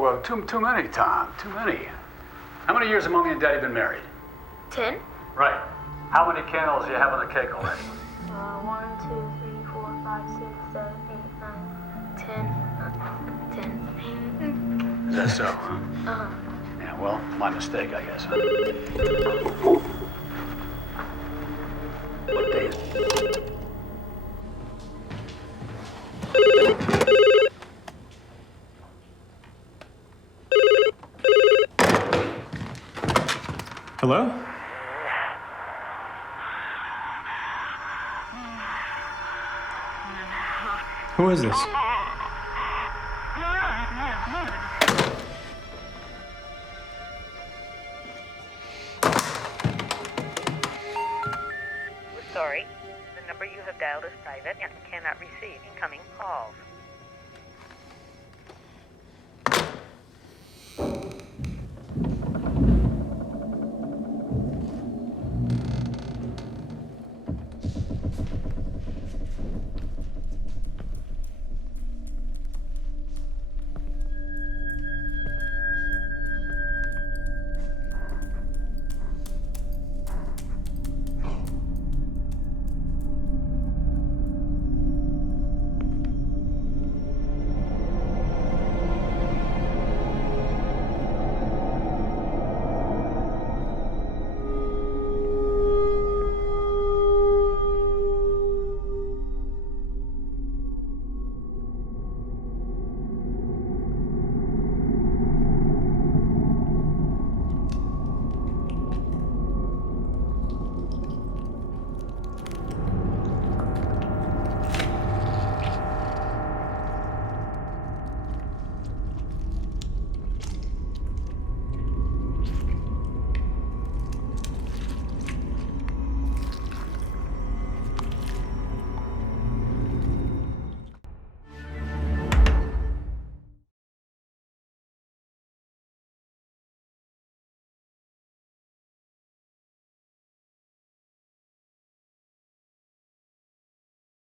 Whoa. Too many, Tom. Too many. How many years have Mommy and Daddy been married? 10? Right. How many candles do you have on the cake already? 1, 2, 3, 4, 5, 6, 7, 8, 9, 10. 10. Is that so? Uh-huh. Yeah, well, my mistake, I guess. What day is it? Hello? Who is this? We're sorry. The number you have dialed is private and cannot receive incoming calls.